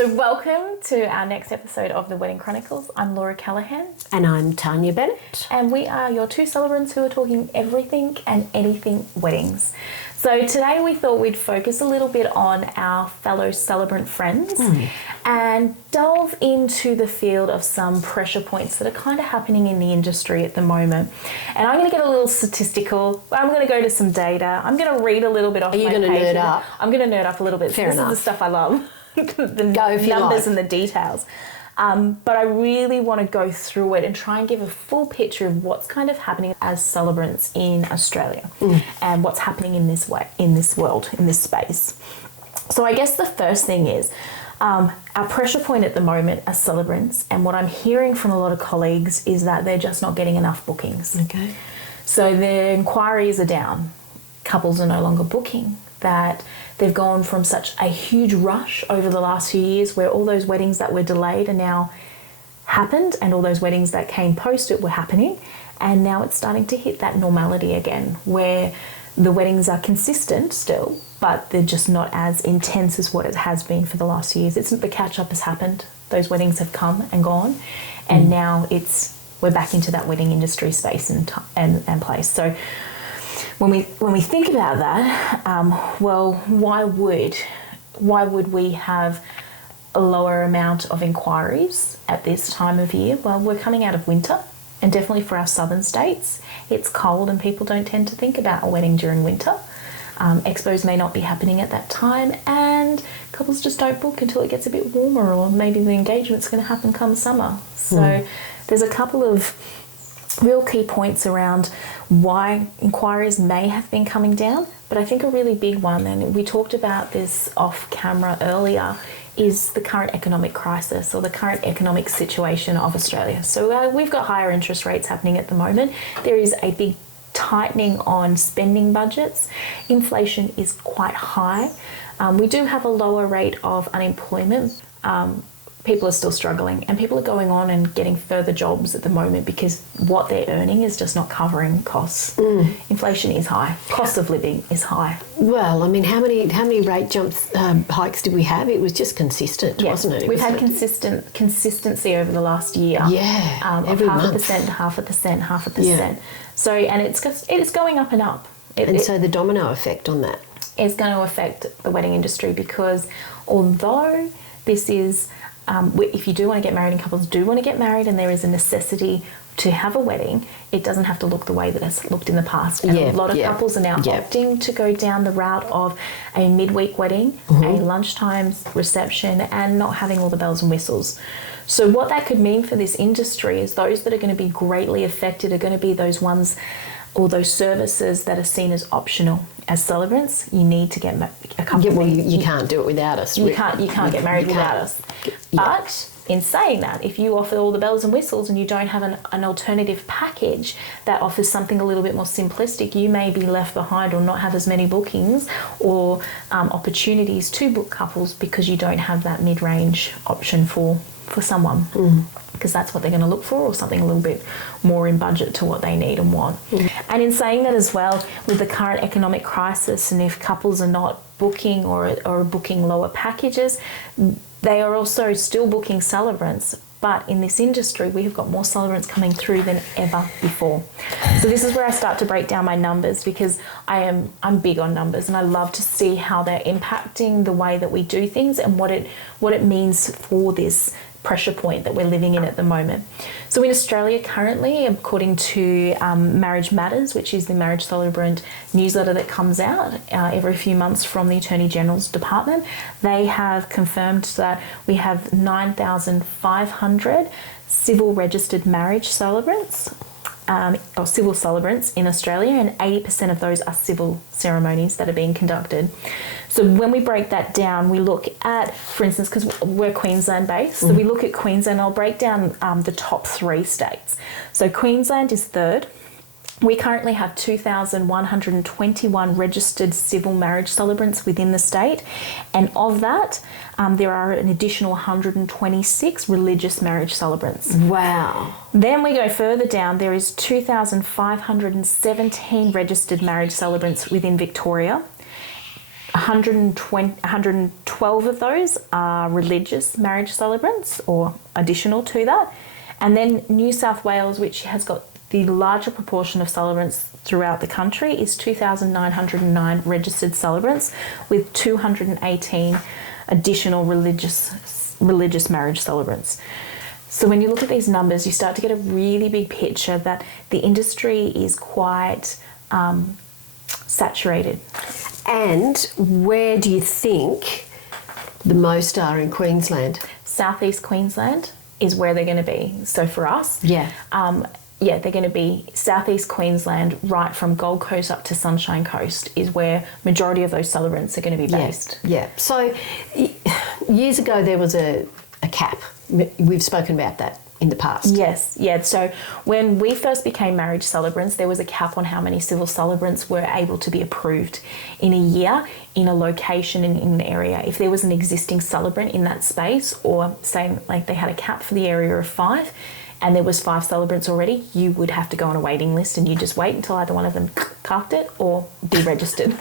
So welcome to our next episode of the Wedding Chronicles. I'm Laura Callahan. And I'm Tanya Bennett. And we are your two celebrants who are talking everything and anything weddings. So today we thought we'd focus a little bit on our fellow celebrant friends and delve into the field of some pressure points that are kind of happening in the industry at the moment. And I'm going to get a little statistical. I'm going to go to some data. I'm going to read a little bit off my page. Are you going to nerd up? I'm going to nerd up a little bit. Fair enough. This is the stuff I love. The go if you numbers like. And the details. But I really want to go through it and try and give a full picture of what's kind of happening as celebrants in Australia and what's happening in this way, in this world, in this space. So I guess the first thing is our pressure point at the moment as celebrants, and what I'm hearing from a lot of colleagues is that they're just not getting enough bookings. Okay. So their inquiries are down. Couples are no longer booking. That they've gone from such a huge rush over the last few years where all those weddings that were delayed are now happened, and all those weddings that came post it were happening, and now it's starting to hit that normality again where the weddings are consistent still, but they're just not as intense as what it has been for the last few years. The catch-up has happened. Those weddings have come and gone, and now we're back into that wedding industry space and place. So when we think about that, well, why would we have a lower amount of inquiries at this time of year? Well, we're coming out of winter, and definitely for our southern states, it's cold and people don't tend to think about a wedding during winter. Expos may not be happening at that time, and couples just don't book until it gets a bit warmer, or maybe the engagement's going to happen come summer. So there's a couple of real key points around why inquiries may have been coming down, but I think a really big one, and we talked about this off camera earlier, is the current economic crisis or the current economic situation of Australia. So we've got higher interest rates happening at the moment. There is a big tightening on spending budgets. Inflation is quite high. We do have a lower rate of unemployment. People are still struggling, and people are going on and getting further jobs at the moment because what they're earning is just not covering costs. Inflation is high. Cost of living is high. Well, I mean, how many rate jumps hikes did we have? It was just consistent, wasn't it? We've had consistency over the last year. Yeah, every half month. a percent, half a percent, half a percent. Yeah. So, and it's going up and up. So the domino effect on that is going to affect the wedding industry, because although this is if you do want to get married and couples do want to get married and there is a necessity to have a wedding, it doesn't have to look the way that it's looked in the past. And a lot of couples are now opting to go down the route of a midweek wedding, a lunchtime reception, and not having all the bells and whistles. So what that could mean for this industry is those that are going to be greatly affected are going to be those ones or those services that are seen as optional. As celebrants, you need to get a couple. Yeah, well, you can't do it without us. You can't get married without us. But in saying that, if you offer all the bells and whistles and you don't have an alternative package that offers something a little bit more simplistic, you may be left behind or not have as many bookings or opportunities to book couples because you don't have that mid-range option for someone. Because that's what they're going to look for, or something a little bit more in budget to what they need and want. And in saying that as well, with the current economic crisis, and if couples are not booking or booking lower packages, they are also still booking celebrants. But in this industry, we have got more celebrants coming through than ever before. So this is where I start to break down my numbers, because I'm big on numbers, and I love to see how they're impacting the way that we do things and what it means for this pressure point that we're living in at the moment. So in Australia currently, according to Marriage Matters, which is the marriage celebrant newsletter that comes out every few months from the Attorney General's Department, they have confirmed that we have 9,500 civil registered marriage celebrants, or civil celebrants in Australia, and 80% of those are civil ceremonies that are being conducted. So when we break that down, we look at, for instance, because we're Queensland based, so we look at Queensland. I'll break down the top 3 states. So Queensland is third. We currently have 2,121 registered civil marriage celebrants within the state, and of that, there are an additional 126 religious marriage celebrants. Wow. Then we go further down, there is 2,517 registered marriage celebrants within Victoria. 112 of those are religious marriage celebrants or additional to that. And then New South Wales, which has got the larger proportion of celebrants throughout the country, is 2,909 registered celebrants with 218 additional religious marriage celebrants. So when you look at these numbers, you start to get a really big picture that the industry is quite saturated. And where do you think the most are in Queensland? Southeast Queensland is where they're going to be. So for us, they're going to be Southeast Queensland, right from Gold Coast up to Sunshine Coast, is where majority of those celebrants are going to be based. Yeah. So years ago there was a cap. We've spoken about that in the past. Yes, yeah. So when we first became marriage celebrants, there was a cap on how many civil celebrants were able to be approved in a year in a location in an area. If there was an existing celebrant in that space, or say like they had a cap for the area of 5, and there was 5 celebrants already, you would have to go on a waiting list and you just wait until either one of them carked it or deregistered.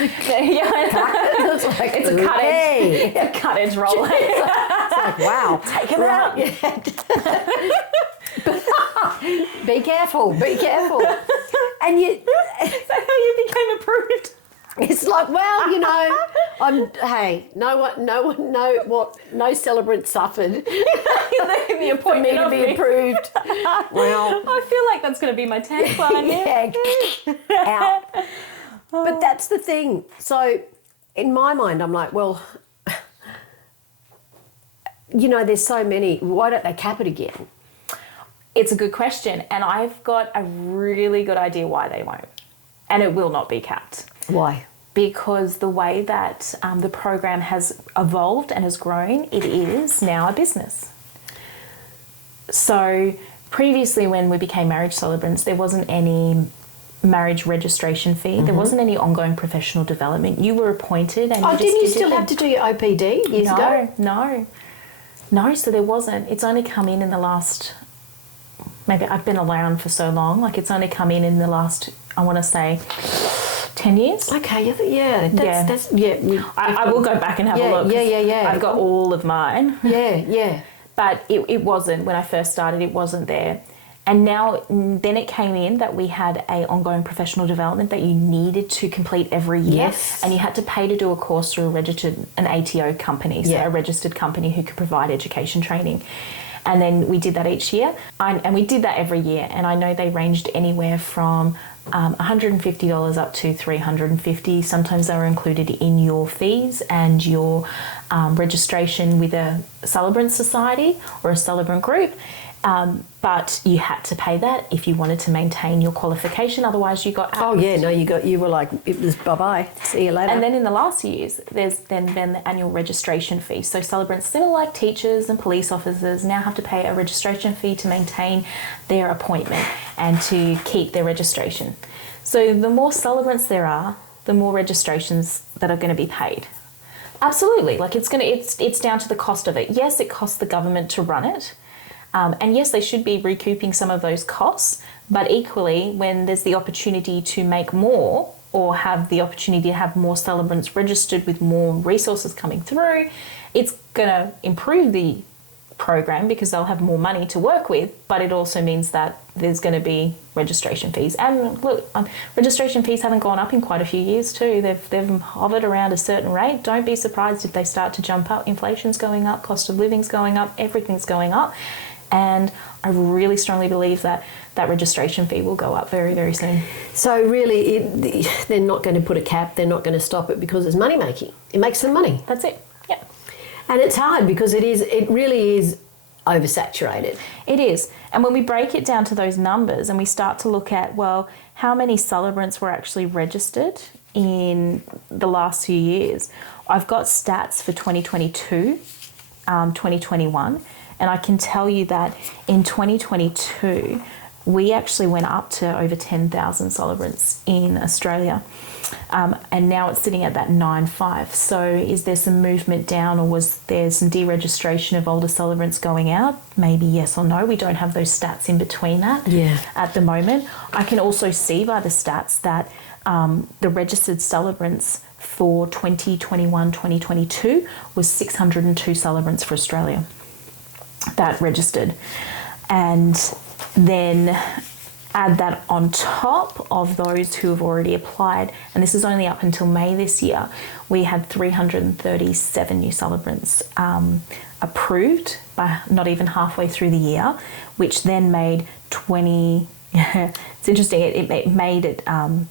It's a cut edge. It's a cut edge roller. It's like, wow. Take him out. Yeah. Be careful. And you... Is that how you became approved? It's like, well, you know, no celebrant suffered the appointment for me to be approved. Well, I feel like that's going to be my tagline. Out. But that's the thing. So in my mind, I'm like, well, you know, there's so many. Why don't they cap it again? It's a good question, and I've got a really good idea why they won't. And it will not be capped. Why? Because the way that the program has evolved and has grown, it is now a business. So previously when we became marriage celebrants, there wasn't any marriage registration fee. Mm-hmm. There wasn't any ongoing professional development. You were appointed and didn't you still have to do your OPD years ago? No, so there wasn't. It's only come in the last, maybe I've been around for so long, like it's only come in the last, I want to say, 10 years. Okay, I will go back and have a look. Yeah. I've got all of mine. Yeah. But it wasn't, when I first started, it wasn't there. And now, then it came in that we had a ongoing professional development that you needed to complete every year. Yes. And you had to pay to do a course through an ATO company, so a registered company who could provide education training. And then we did that each year. And we did that every year. And I know they ranged anywhere from $150 up to $350. Sometimes they were included in your fees and your registration with a celebrant society or a celebrant group. But you had to pay that if you wanted to maintain your qualification. Otherwise, you got out. You were like, it was bye-bye, see you later. And then in the last years, there's then been the annual registration fee. So celebrants, similar like teachers and police officers, now have to pay a registration fee to maintain their appointment and to keep their registration. So the more celebrants there are, the more registrations that are going to be paid. Absolutely, like it's down to the cost of it. Yes, it costs the government to run it. And yes, they should be recouping some of those costs, but equally, when there's the opportunity to make more or have the opportunity to have more celebrants registered with more resources coming through, it's going to improve the program because they'll have more money to work with, but it also means that there's going to be registration fees. And look, registration fees haven't gone up in quite a few years too. They've hovered around a certain rate. Don't be surprised if they start to jump up. Inflation's going up, cost of living's going up, everything's going up. And I really strongly believe that registration fee will go up very, very soon. So really, they're not going to put a cap, they're not going to stop it because it's money making. It makes them money. That's it, yeah. And it's hard because it really is oversaturated. It is. And when we break it down to those numbers and we start to look at, well, how many celebrants were actually registered in the last few years, I've got stats for 2022, 2021, and I can tell you that in 2022, we actually went up to over 10,000 celebrants in Australia. And now it's sitting at that 9.5. So is there some movement down, or was there some deregistration of older celebrants going out? Maybe yes or no. We don't have those stats in between that at the moment. I can also see by the stats that the registered celebrants for 2021-2022 was 602 celebrants for Australia that registered. And then add that on top of those who have already applied, and this is only up until May this year, we had 337 new celebrants approved by not even halfway through the year, which then made 20. It's interesting. It made it. And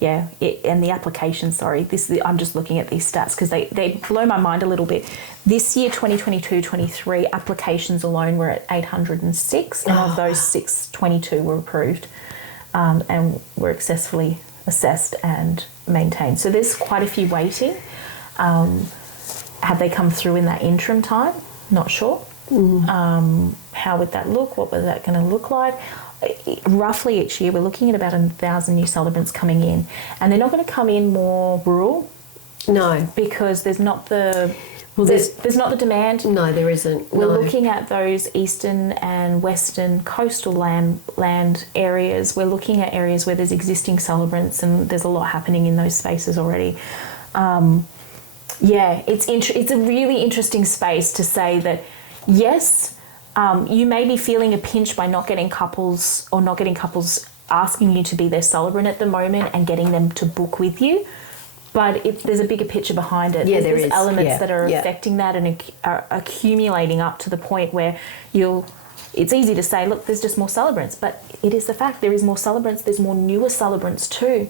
the application. Sorry, I'm just looking at these stats because they blow my mind a little bit. This year, 2022-23, applications alone were at 806, and of those 622 were approved and were successfully assessed and maintained. So there's quite a few waiting. Have they come through in that interim time? Not sure. How would that look? What was that going to look like? Roughly each year we're looking at about 1,000 new celebrants coming in, and they're not going to come in more rural. No, because there's not the there's not the demand. No, there isn't. We're looking at those eastern and western coastal land areas. We're looking at areas where there's existing celebrants, and there's a lot happening in those spaces already. It's a really interesting space to say that yes. You may be feeling a pinch by not getting couples asking you to be their celebrant at the moment and getting them to book with you, but there's a bigger picture behind it. Yeah, there's elements that are affecting that and are accumulating up to the point where it's easy to say, look, there's just more celebrants, but it is the fact there is more celebrants, there's more newer celebrants too,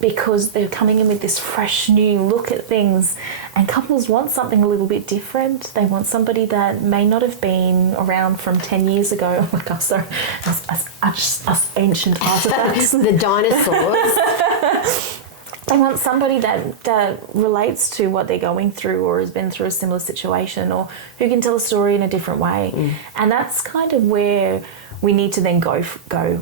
because they're coming in with this fresh new look at things, and couples want something a little bit different. They want somebody that may not have been around from 10 years ago. Oh my gosh, sorry, us ancient artifacts. The dinosaurs. They want somebody that relates to what they're going through or has been through a similar situation, or who can tell a story in a different way. And that's kind of where we need to then go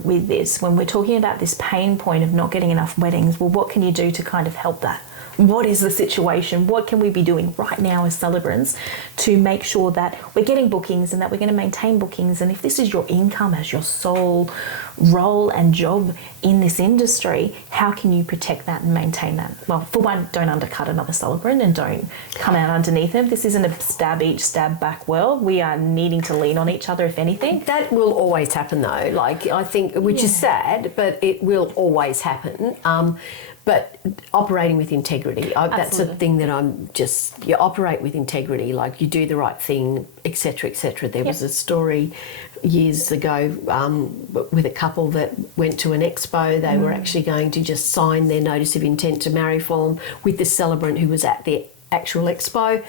with this. When we're talking about this pain point of not getting enough weddings, well, what can you do to kind of help that? What is the situation? What can we be doing right now as celebrants to make sure that we're getting bookings and that we're going to maintain bookings? And if this is your income as your sole role and job in this industry, how can you protect that and maintain that? Well, for one, don't undercut another celebrant and don't come out underneath them. This isn't a stab each, stab back world. We are needing to lean on each other, if anything. That will always happen though, I think, which is sad, but it will always happen. But operating with integrity, that's a thing that you operate with integrity, like you do the right thing, etc., etc. There was a story years ago with a couple that went to an expo. They were actually going to just sign their notice of intent to marry form with the celebrant who was at the actual expo,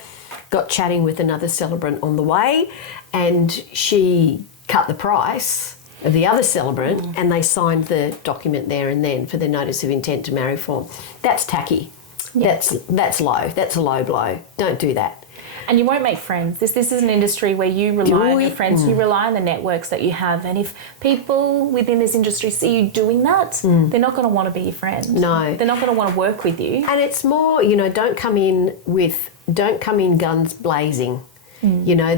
got chatting with another celebrant on the way, and she cut the price of the other celebrant, and they signed the document there and then for their notice of intent to marry form. That's tacky. Yeah. That's low. That's a low blow. Don't do that. And you won't make friends. This is an industry where you rely on your friends, you rely on the networks that you have, and if people within this industry see you doing that, they're not going to want to be your friend. No. They're not going to want to work with you. And it's more, don't come in guns blazing. You know,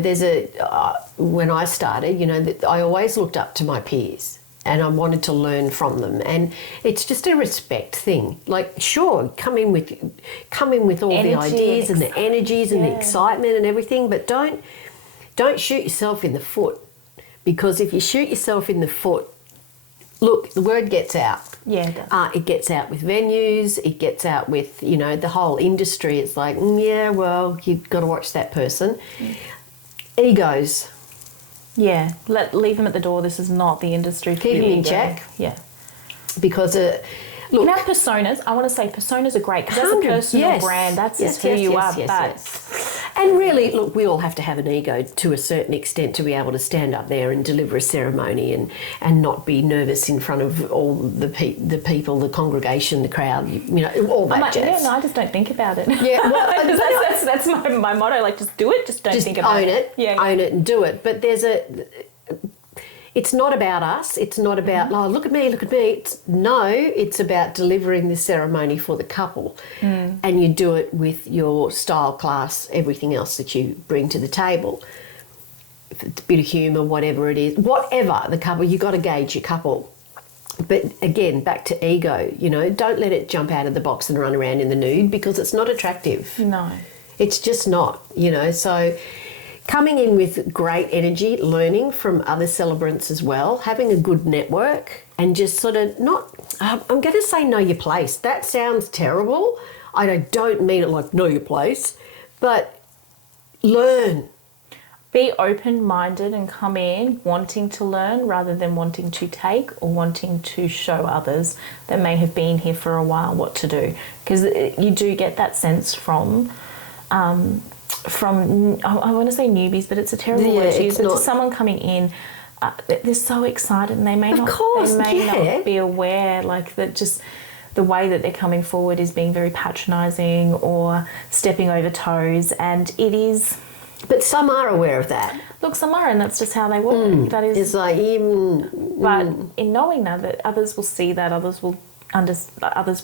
when I started, I always looked up to my peers and I wanted to learn from them, and it's just a respect thing. Like, sure, come in with all the ideas and the energies and the excitement and everything, but don't shoot yourself in the foot, because if you shoot yourself in the foot, look, the word gets out. Yeah, it does. It gets out with venues, it gets out with, the whole industry. It's like, well, you've got to watch that person. Egos. Yeah, leave them at the door. This is not the industry. Keep them in check. Yeah. Because, look. Now, personas, I want to say personas are great because that's a personal brand. That's just who you are. And really, look, we all have to have an ego to a certain extent to be able to stand up there and deliver a ceremony and not be nervous in front of all the people, the congregation, the crowd, all that jazz. Yeah, no, I just don't think about it. Yeah, well, that's my motto. Like, just do it. Just don't think about it. Own it. Yeah. Own it and do it. But it's not about us. It's not about, look at me. It's about delivering the ceremony for the couple. And you do it with your style, class, everything else that you bring to the table. If it's a bit of humour, whatever it is, whatever the couple, you've got to gauge your couple. But again, back to ego, don't let it jump out of the box and run around in the nude, because it's not attractive. No. It's just not, So coming in with great energy, learning from other celebrants as well, having a good network, and just sort of I'm going to say know your place. That sounds terrible. I don't mean it like know your place, but learn. Be open-minded and come in wanting to learn rather than wanting to take or wanting to show others that may have been here for a while what to do. Because you do get that sense from I want to say newbies, but it's a terrible word to use. But to someone coming in, they're so excited and they may not be aware, like that just the way that they're coming forward is being very patronising or stepping over toes, and it is. But some are aware of that. Look, some are, and that's just how they work. That is. It's like But in knowing that others will see that, others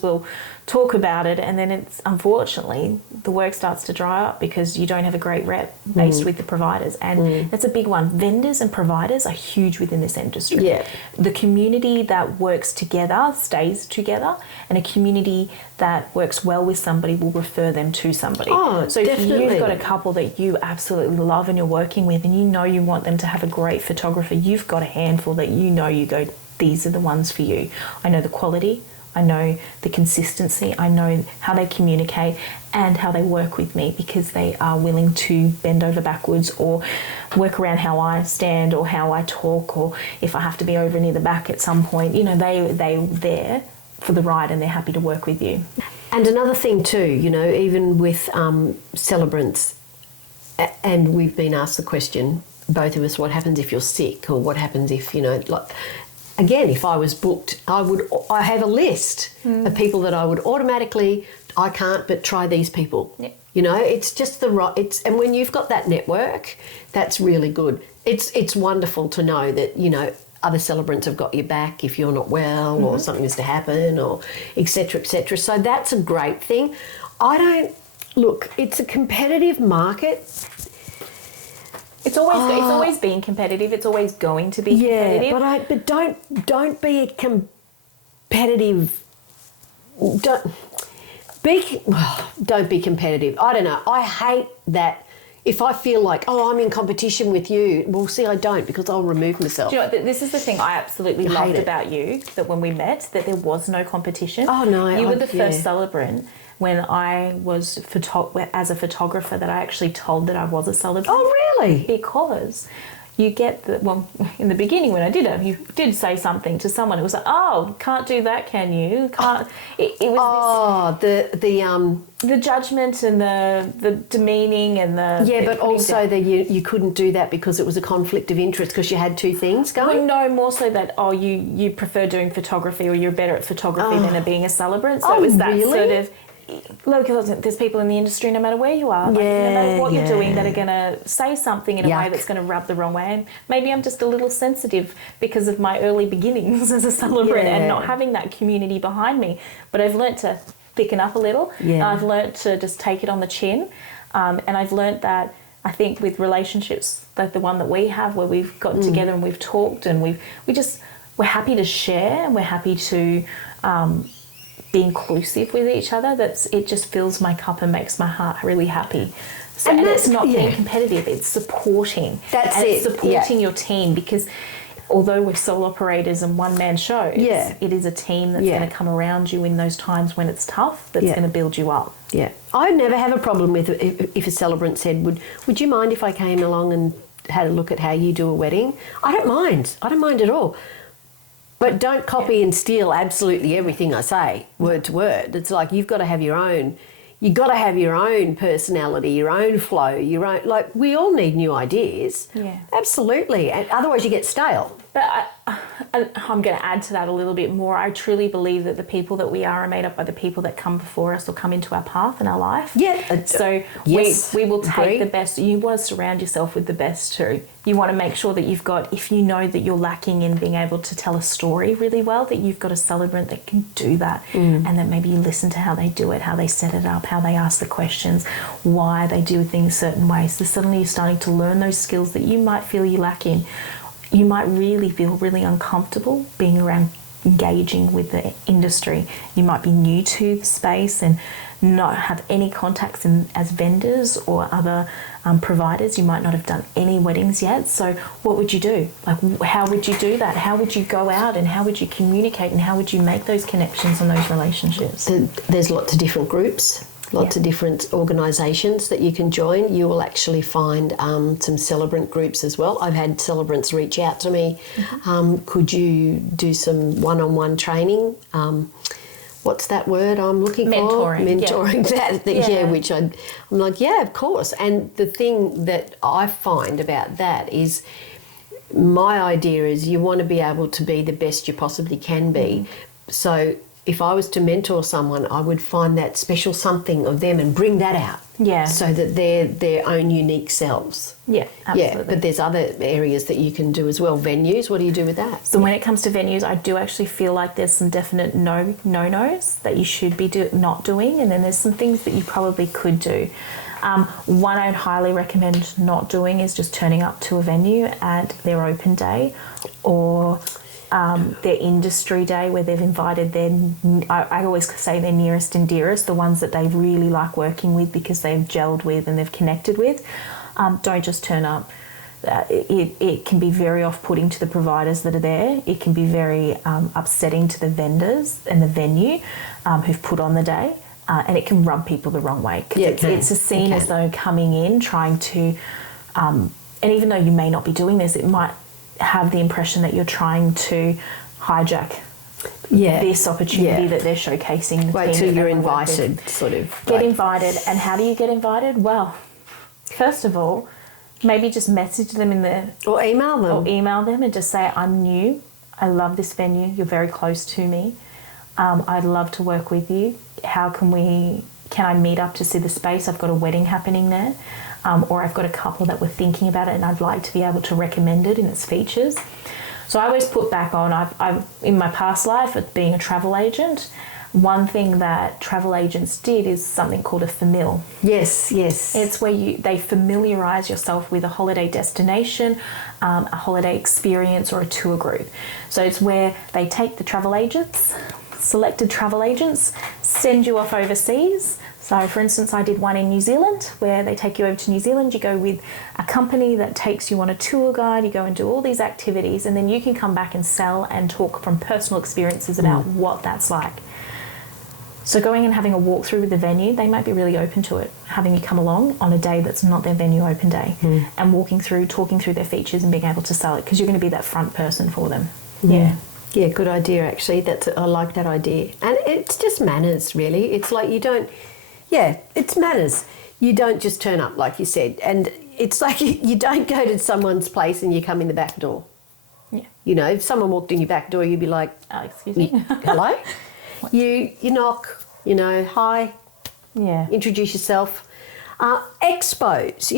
will talk about it, and then it's unfortunately the work starts to dry up because you don't have a great rep based with the providers, and that's a big one. Vendors and providers are huge within this industry. Yeah. The community that works together stays together, and a community that works well with somebody will refer them to somebody. Oh, so definitely. if you've got a couple that you absolutely love and you're working with, and you want them to have a great photographer, you've got a handful that you go, these are the ones for you. I know the quality, I know the consistency, I know how they communicate and how they work with me, because they are willing to bend over backwards or work around how I stand or how I talk, or if I have to be over near the back at some point, they're there for the ride and they're happy to work with you. And another thing too, even with celebrants, and we've been asked the question, both of us, what happens if you're sick, or what happens if, again, if I was booked, I have a list of people that I would automatically, I can't, but try these people. Yep. It's just and when you've got that network, that's really good. It's wonderful to know that, other celebrants have got your back if you're not well or something is to happen, or et cetera, et cetera. So that's a great thing. It's a competitive market. It's always been competitive. It's always going to be competitive. Yeah, but don't be competitive. Don't be competitive. I don't know. I hate that. If I feel like, I'm in competition with you, well, see, I don't, because I'll remove myself. Do you know what, this is the thing I absolutely loved about you, that when we met, that there was no competition. Oh, no. You were the first celebrant when I was as a photographer that I actually told that I was a celebrant. Oh, really? Because you get in the beginning when I did it, you did say something to someone. It was like, can't do that, can you? Can't. It was the judgment and the demeaning and the but also that you couldn't do that because it was a conflict of interest because you had two things going. Well, no, more so that you prefer doing photography, or you're better at photography than at being a celebrant. So it was that sort of. Look, there's people in the industry, no matter where you are, no matter what you're doing, that are going to say something in a way that's going to rub the wrong way. And maybe I'm just a little sensitive because of my early beginnings as a celebrant and not having that community behind me. But I've learnt to thicken up a little. Yeah. I've learnt to just take it on the chin. And I've learnt that, I think, with relationships like the one that we have, where we've gotten together and we've talked and we're happy to share, and we're happy to be inclusive with each other. It just fills my cup and makes my heart really happy. So, and it's not being competitive, it's supporting. It's supporting your team, because although we're sole operators and one-man shows, it is a team that's going to come around you in those times when it's tough, that's going to build you up. Yeah. I never have a problem with if a celebrant said, would you mind if I came along and had a look at how you do a wedding? I don't mind. I don't mind at all. But don't copy and steal absolutely everything I say, word to word. It's like you've got to have your own. You've got to have your own personality, your own flow, your own. Like, we all need new ideas. Yeah. Absolutely. And otherwise, you get stale. But I'm going to add to that a little bit more. I truly believe that the people that we are made up by the people that come before us or come into our path in our life. Yeah. So we will take the best. You want to surround yourself with the best too. You want to make sure that you've got, if you know that you're lacking in being able to tell a story really well, that you've got a celebrant that can do that. And that maybe you listen to how they do it, how they set it up, how they ask the questions, why they do things certain ways. So suddenly you're starting to learn those skills that you might feel you lack in. You might really feel really uncomfortable being around engaging with the industry. You might be new to the space and not have any contacts as vendors or other providers. You might not have done any weddings yet. So what would you do? Like, how would you do that? How would you go out and how would you communicate and how would you make those connections and those relationships? There's lots of different groups, lots of different organisations that you can join. You will actually find some celebrant groups as well. I've had celebrants reach out to me. Could you do some one-on-one training? What's that word I'm looking for? Mentoring. Which I'm like, yeah, of course. And the thing that I find about that is my idea is you want to be able to be the best you possibly can be. So if I was to mentor someone, I would find that special something of them and bring that out. Yeah. So that they're their own unique selves. Yeah, absolutely. Yeah, but there's other areas that you can do as well. Venues, what do you do with that? So when it comes to venues, I do actually feel like there's some definite no-nos that you should be not doing, and then there's some things that you probably could do. One I'd highly recommend not doing is just turning up to a venue at their open day or their industry day where they've invited I always say their nearest and dearest, the ones that they really like working with because they've gelled with and they've connected with. Don't just turn up. It can be very off-putting to the providers that are there. It can be very upsetting to the vendors and the venue who've put on the day. And it can rub people the wrong way. It's a scene as though coming in, trying to... and even though you may not be doing this, it might have the impression that you're trying to hijack this opportunity that they're showcasing. Wait till you're invited, sort of. Get invited. And how do you get invited? Well, first of all, maybe just message them or email them. Or email them and just say, I'm new. I love this venue. You're very close to me. I'd love to work with you. Can I meet up to see the space? I've got a wedding happening there. Or I've got a couple that were thinking about it and I'd like to be able to recommend it in its features. So I always put back on, I've in my past life of being a travel agent, one thing that travel agents did is something called a famil. Yes. It's where they familiarise yourself with a holiday destination, a holiday experience or a tour group. So it's where they take the travel agents, selected travel agents, send you off overseas. So, for instance, I did one in New Zealand where they take you over to New Zealand. You go with a company that takes you on a tour guide. You go and do all these activities and then you can come back and sell and talk from personal experiences about what that's like. So going and having a walkthrough with the venue, they might be really open to it, having you come along on a day that's not their venue open day and talking through their features and being able to sell it because you're going to be that front person for them. Yeah, good idea actually. I like that idea. And it's just manners really. It's like it's manners. You don't just turn up like you said. And it's like you don't go to someone's place and you come in the back door. Yeah. You know, if someone walked in your back door, you'd be like, excuse me. Hello? You knock, hi. Yeah. Introduce yourself. Expos,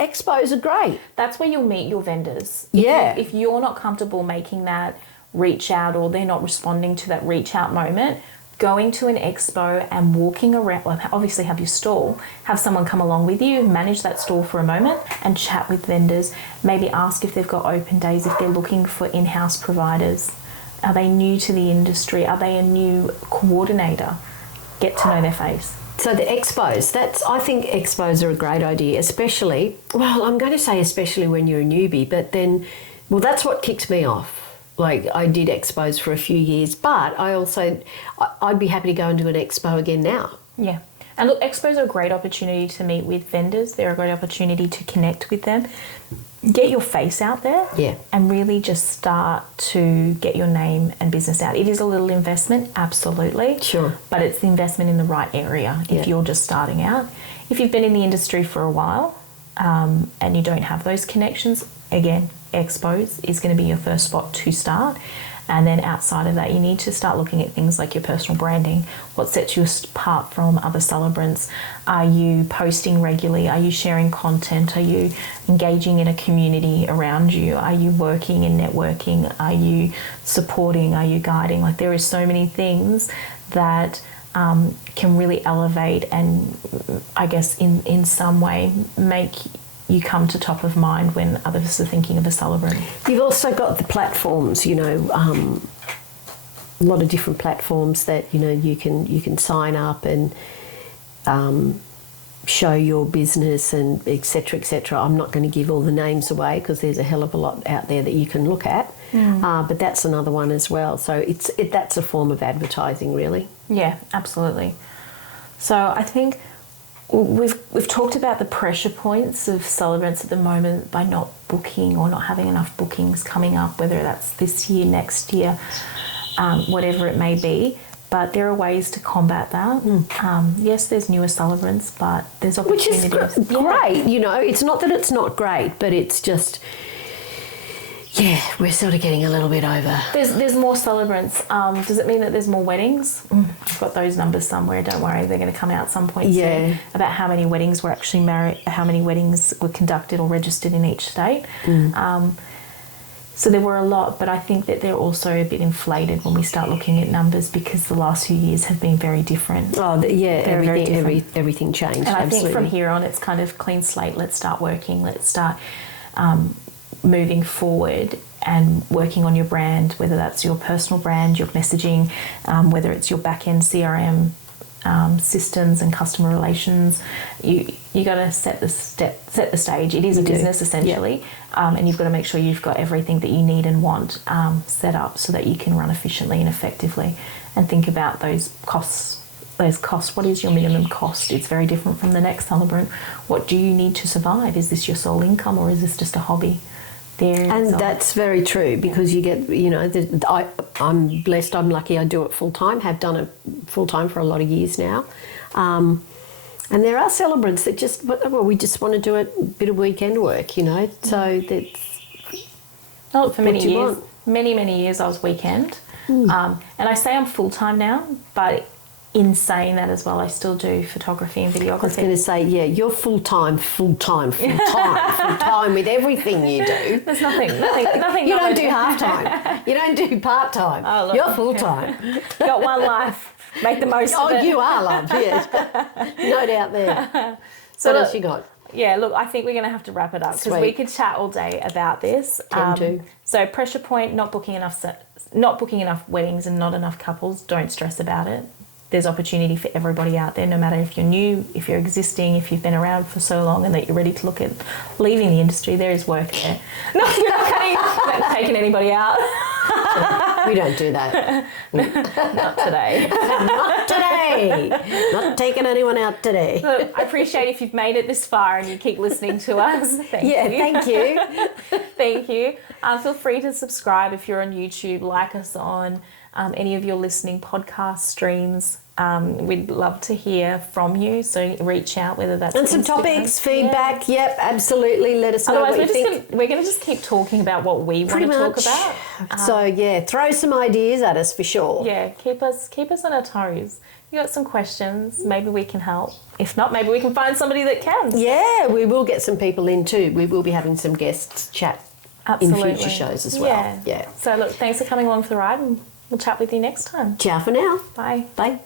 expos are great. That's where you'll meet your vendors. If you're not comfortable making that reach out or they're not responding to that reach out moment, going to an expo and walking around, well, obviously have your stall, have someone come along with you, manage that stall for a moment and chat with vendors, maybe ask if they've got open days, if they're looking for in-house providers. Are they new to the industry? Are they a new coordinator? Get to know their face. So the expos, I think expos are a great idea, especially when you're a newbie, but then, that's what kicks me off. Like I did expos for a few years, but I'd be happy to go and do an expo again now. Yeah. And look, expos are a great opportunity to meet with vendors. They're a great opportunity to connect with them. Get your face out there and really just start to get your name and business out. It is a little investment, absolutely. Sure. But it's the investment in the right area if you're just starting out. If you've been in the industry for a while and you don't have those connections, again, expos is going to be your first spot to start. And then outside of that, you need to start looking at things like your personal branding. What sets you apart from other celebrants? Are you posting regularly? Are you sharing content? Are you engaging in a community around you? Are you working and networking? Are you supporting? Are you guiding? Like there is so many things that can really elevate and I guess in some way make you come to top of mind when others are thinking of a celebrant. You've also got the platforms, lot of different platforms that you can sign up and show your business and etc. etc. I'm not going to give all the names away because there's a hell of a lot out there that you can look at, but that's another one as well. So that's a form of advertising, really. Yeah, absolutely. So I think we've talked about the pressure points of celebrants at the moment by not booking or not having enough bookings coming up, whether that's this year, next year, whatever it may be. But there are ways to combat that. Yes, there's newer celebrants, but there's opportunities. Which is great, It's not that it's not great, but it's just, we're sort of getting a little bit over. There's more celebrants. Does it mean that there's more weddings? I've got those numbers somewhere. Don't worry, they're going to come out at some point soon about how many weddings were actually married, how many weddings were conducted or registered in each state. So there were a lot, but I think that they're also a bit inflated when we start looking at numbers because the last few years have been very different. Oh, everything changed. And I think from here on, it's kind of clean slate. Let's start working. Let's start moving forward and working on your brand, whether that's your personal brand, your messaging, whether it's your back-end CRM systems and customer relations. You got to set the stage. It is a business essentially, and you've got to make sure you've got everything that you need and want set up so that you can run efficiently and effectively. And think about those costs. What is your minimum cost? It's very different from the next celebrant. What do you need to survive? Is this your sole income or is this just a hobby? That's very true because you get, I'm blessed, I'm lucky I do it full time, have done it full time for a lot of years now. And there are celebrants that we just want to do a bit of weekend work, so that's... Oh, for many years I was weekend. And I say I'm full time now, but in saying that as well, I still do photography and videography. I was going to say, you're full-time with everything you do. There's nothing. You don't do half-time. You don't do part-time. Oh, look. You're full-time. Got one life. Make the most of it. Oh, you are, love, yes. No doubt there. So what else you got? Yeah, look, I think we're going to have to wrap it up because we could chat all day about this. So pressure point, not booking enough weddings and not enough couples. Don't stress about it. There's opportunity for everybody out there, no matter if you're new, if you're existing, if you've been around for so long and that you're ready to look at leaving the industry, there is work there. No, we're not taking anybody out. We don't do that. Not today. Not today. Not taking anyone out today. Look, I appreciate if you've made it this far and you keep listening to us. Thank you. Thank you. Feel free to subscribe if you're on YouTube, like us on any of your listening podcast streams. We'd love to hear from you, so reach out, whether that's and some Instagram. Topics, feedback. Yep, absolutely. Let us know. Otherwise, what you think. we're going to just keep talking about what we want to talk about. So throw some ideas at us for sure. Yeah, keep us on our toes. You got some questions? Maybe we can help. If not, maybe we can find somebody that can. Yeah, we will get some people in too. We will be having some guests chat in future shows as well. Yeah. So look, thanks for coming along for the ride. And we'll chat with you next time. Ciao for now. Bye. Bye.